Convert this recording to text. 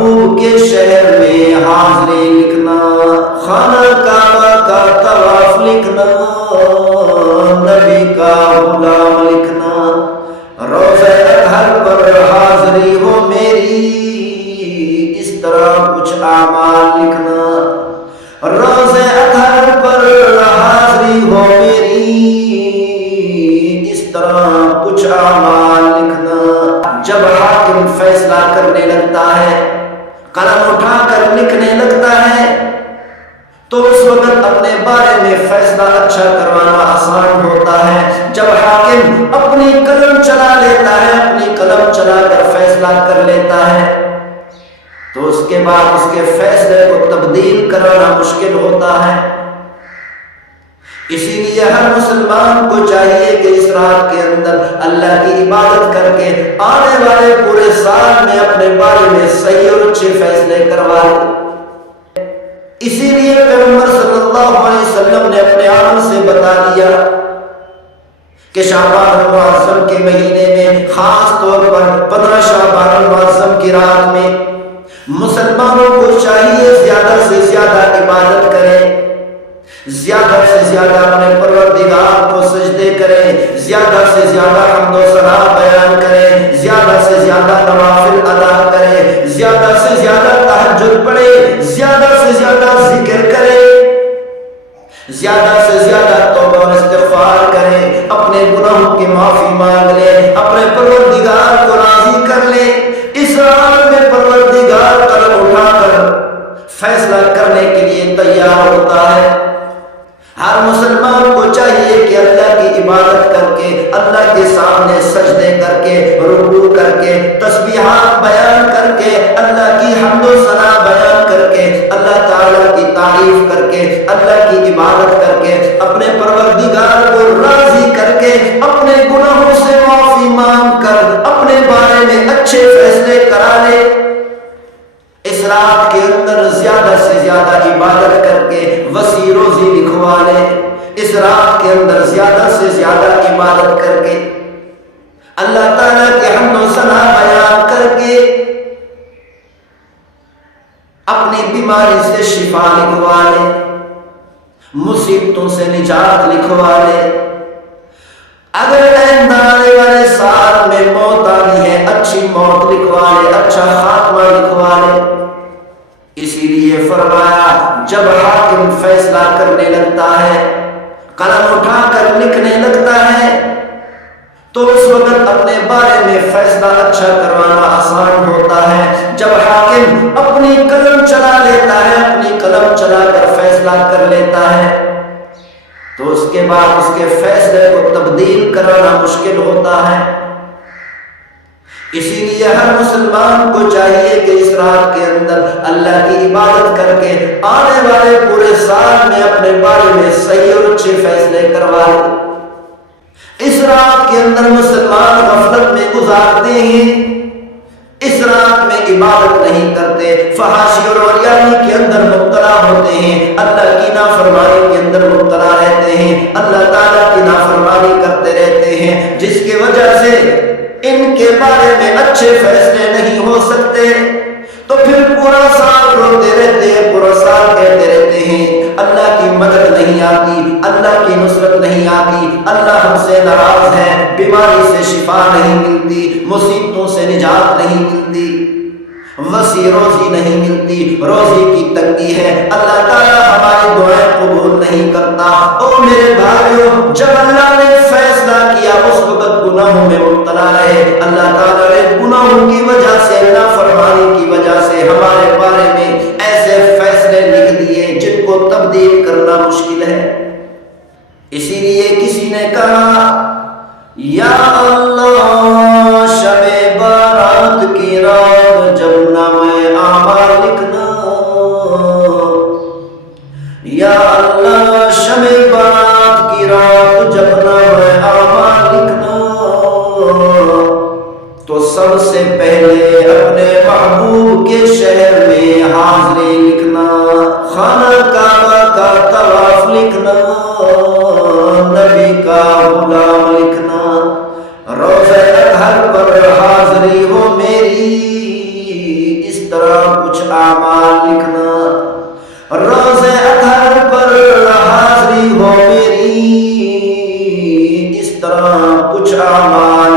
محبوب کے شہر میں حاضری لکھنا، خانہ کعبہ کا طواف لکھنا، نبی کا غلام لکھنا، روضہ اطہر پر حاضری ہو میری، اس طرح کچھ اعمال لکھنا، روضہ اطہر پر حاضری ہو میری، اس طرح کچھ اعمال لکھنا۔ جب حاکم فیصلہ کرنے لگتا ہے، قلم اٹھا کر لکھنے لگتا ہے، تو اس وقت اپنے بارے میں فیصلہ اچھا کروانا آسان ہوتا ہے۔ جب حاکم اپنی قلم چلا لیتا ہے، اپنی قلم چلا کر فیصلہ کر لیتا ہے، تو اس کے بعد اس کے فیصلے کو تبدیل کرانا مشکل ہوتا ہے۔ اسی لیے ہر مسلمان کو چاہیے کہ اس رات کے اندر اللہ کی عبادت کر کے آنے والے پورے سال میں اپنے بارے میں صحیح اور اچھے فیصلے کروائے۔ اسی لیے پیغمبر صلی اللہ علیہ وسلم نے اپنے عمل سے بتا دیا کہ شعبان المعظم کے مہینے میں، خاص طور پر 15 شعبان المعظم کی رات میں، مسلمانوں کو چاہیے زیادہ سے زیادہ عبادت کریں، زیادہ سے زیادہ اپنے پروردگار کو سجدے کریں، زیادہ سے زیادہ حمد و ثنا بیان کریں، زیادہ سے زیادہ نوافل ادا کریں، زیادہ سے زیادہ تہجد پڑھیں، زیادہ سے زیادہ ذکر کریں، زیادہ سے زیادہ توبہ و استغفار کریں، اپنے گناہوں کی معافی مانگ لیں، اپنے پروردگار کو راضی کر لیں۔ اس رات میں پروردگار قلم اٹھا کر فیصلہ کرنے کے لیے تیار ہوتا ہے۔ ہر مسلمان کو چاہیے کہ اللہ کی عبادت کر کے، اللہ کے سامنے سجدے کر کے، رکوع کر کے، تسبیحات بیان کر کے، اللہ کی حمد و ثنا بیان کر کے، اللہ تعالیٰ کی تعریف کر کے، اللہ کی عبادت کر کے، اپنے پروردگار کو راضی کر کے، اپنے گناہوں سے معافی مانگ کر اپنے بارے میں اچھے فیصلے کرا لے۔ اس رات کے اندر زیادہ سے زیادہ عبادت کر کے وسیع روزی لکھوا لے، اس رات کے اندر زیادہ سے زیادہ عبادت کر کے، اللہ تعالیٰ کے حمد و ثنا بیان کر کے، اپنی بیماری سے شفا لکھوا لے، مصیبتوں سے نجات لکھوا لے۔ اگر آئندہ آنے والے سال میں موت آنی ہے، اچھی موت لکھوا لے، اچھا خاتمہ لکھوا لے۔ اسی لیے فرمایا جب حاکم فیصلہ کرنے لگتا ہے، قلم اٹھا کر لکھنے لگتا ہے، تو اس وقت اپنے بارے میں فیصلہ اچھا کروانا آسان ہوتا ہے۔ جب حاکم اپنی قلم چلا لیتا ہے، اپنی قلم چلا کر فیصلہ کر لیتا ہے، تو اس کے بعد اس کے فیصلے کو تبدیل کرانا مشکل ہوتا ہے۔ اسی لیے ہر مسلمان کو چاہیے کہ اس رات کے اندر اللہ کی عبادت کر کے آنے والے پورے سال میں اپنے بارے میں صحیح اور اچھے فیصلے کروائے۔ اس رات کے اندر مسلمان غفلت میں گزارتے ہیں، اس رات میں عبادت نہیں کرتے، فحاشی اور عریانی کے اندر مبتلا ہوتے ہیں، اللہ کی نافرمانی کے اندر مبتلا رہتے ہیں، اللہ تعالیٰ کی نافرمانی کرتے رہتے ہیں، جس کی وجہ سے ان کے بارے میں اچھے فیصلے نہیں ہو سکتے۔ تو پھر پورا سال روتے رہتے ہیں، پورا سال کہتے رہتے ہیں اللہ کی مدد نہیں آتی، اللہ کی نصرت نہیں آتی، اللہ ہم سے ناراض ہے، بیماری سے شفا نہیں ملتی، مصیبتوں سے نجات نہیں ملتی، وسیع روزی نہیں ملتی، روزی کی تنگی ہے، اللہ تعالیٰ ہماری دعائیں قبول نہیں کرتا۔ او میرے بھائیوں، جب اللہ نے فیصلہ کیا اس وقت گناہوں میں مبتلا رہے، اللہ تعالیٰ نے گناہوں کی وجہ سے، نافرمانی کی وجہ سے ہمارے بارے میں ایسے فیصلے لکھ دیے جن کو تبدیل کرنا مشکل ہے۔ اسی لیے کسی نے کہا یا اللہ شب بارات کی رات جب نامہ اعمال لکھنا، یا اللہ شب بارات کی رات جب نامہ اعمال لکھنا، تو سب سے پہلے اپنے محبوب کے شہر میں حاضری لکھنا، خانہ کعبہ کا طواف لکھنا، نبی کا غلام لکھنا، روضہ اطہر پر حاضری ہو میری، اس طرح کچھ اعمال لکھنا، روزے اطہر پر حاضری ہو میری، اس طرح کچھ اعمال